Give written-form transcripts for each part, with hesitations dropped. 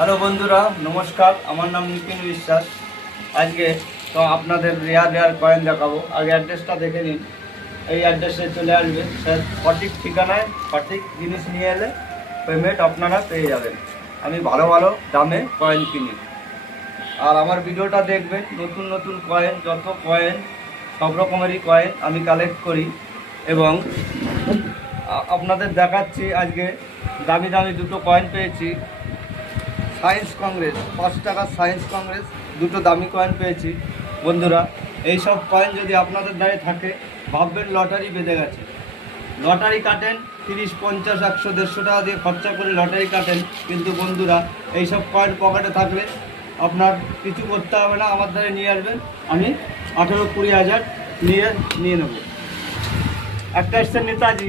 Hello বন্ধুরা, নমস্কার। আমার নাম নিতিন বিশ্বাস। আজকে তো আপনাদের রেয়ার কয়েন দেখাবো। আগে অ্যাড্রেসটা দেখে নিন। এই অ্যাড্রেসে চলে আসবে, স্যার সঠিক ঠিকানায় সঠিক জিনিস নিয়ে এলে পেমেন্ট আপনারা পেয়ে যাবেন। আমি ভালো ভালো দামে কয়েন কিনি। আর আমার ভিডিওটা দেখবেন। নতুন নতুন কয়েন, যত কয়েন সব রকমেরই কয়েন আমি কালেক্ট করি এবং আপনাদের দেখাচ্ছি। আজকে দামি দামি দুটো কয়েন পেয়েছি। সায়েন্স কংগ্রেস 5 টাকার সায়েন্স কংগ্রেস দুটো দামি কয়েন পেয়েছি বন্ধুরা। এই সব কয়েন যদি আপনাদের দ্বারে থাকে, ভাববেন লটারি বেঁধে গেছে। লটারি কাটেন 30, 50, 100, 150 টাকা দিয়ে খরচা করে লটারি কাটেন, কিন্তু বন্ধুরা এই সব কয়েন পকেটে থাকলে আপনার কিছু করতে হবে না। আমার দ্বারা নিয়ে আসবেন, আমি 18-20 হাজার নিয়ে নেব। একটা এসছে নেতাজি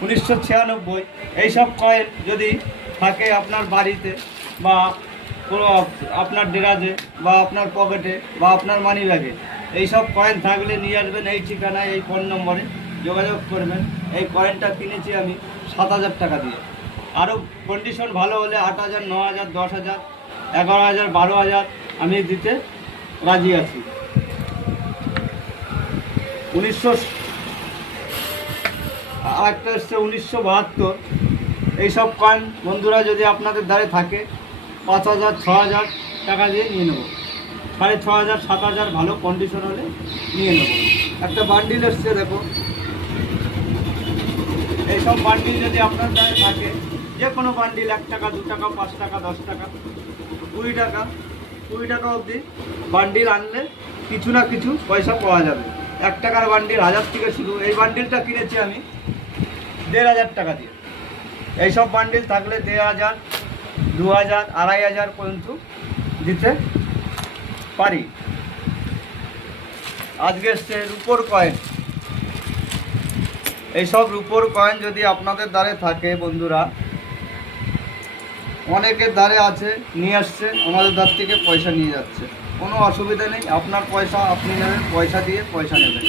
1996। এইসব কয়েন যদি থাকে আপনার বাড়িতে বা কোনো আপনার ডেরাজে বা আপনার পকেটে বা আপনার মানি ব্যাগে, এইসব কয়েন থাকলে নিয়ে আসবেন। এই ঠিকানায়, এই ফোন নম্বরে যোগাযোগ করবেন। এই কয়েনটা কিনেছি আমি 7,000 টাকা দিয়ে। আরও কন্ডিশন ভালো হলে 8,000, 9,000, 10,000, 11,000, 12,000 আমি দিতে রাজি আছি। 1972 এইসব কয়েন বন্ধুরা যদি আপনাদের দ্বারে থাকে 5,000, 6,000 টাকা দিয়ে নিয়ে নেব। 6,500, 7,000 ভালো কন্ডিশন হলে নিয়ে নেব। একটা বান্ডিল এসছে দেখো। এইসব বান্ডিল যদি আপনার দ্বারে থাকে, যে কোনো বান্ডিল 1 টাকা, 2 টাকা, 5 টাকা, 10 টাকা, 20 টাকা, 20 টাকা অবধি বান্ডিল আনলে কিছু না কিছু পয়সা পাওয়া যাবে। 1 টাকার বান্ডিল 1000 থেকে শুরু। এই বান্ডিলটা কিনেছি আমি 1,500 টাকা দিয়ে। এইসব বান্ডিল থাকলে 1,500, 2,000, 2,500 পর্যন্ত দিতে পারি। আজকে সে রুপোর কয়েন। এইসব রুপোর কয়েন যদি আপনাদের দ্বারে থাকে বন্ধুরা, অনেকের দ্বারে আছে, নিয়ে আসছে, আমাদের দ্বার থেকে পয়সা নিয়ে যাচ্ছে। কোনো অসুবিধা নেই, আপনার পয়সা আপনি নেবেন, পয়সা দিয়ে পয়সা নেবেন।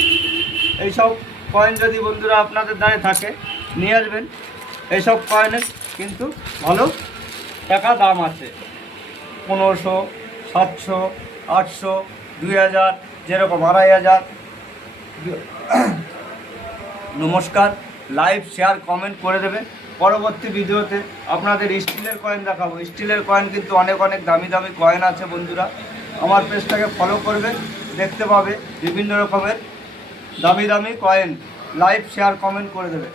এইসব কয়েন যদি বন্ধুরা আপনাদের দ্বারে থাকে নিয়ে আসবেন। এইসব কয়েনের কিন্তু ভালো টাকা দাম আছে। 1500, 700, 800, 2,000, যেরকম 2,500। নমস্কার। লাইভ, শেয়ার, কমেন্ট করে দেবেন। পরবর্তী ভিডিওতে আপনাদের স্টিলের কয়েন দেখাবো। স্টিলের কয়েন কিন্তু অনেক অনেক দামি দামি কয়েন আছে বন্ধুরা। আমার পেজটাকে ফলো করবেন, দেখতে পাবে বিভিন্ন রকমের দামি দামি কয়েন। লাইভ, শেয়ার, কমেন্ট করে দেবে।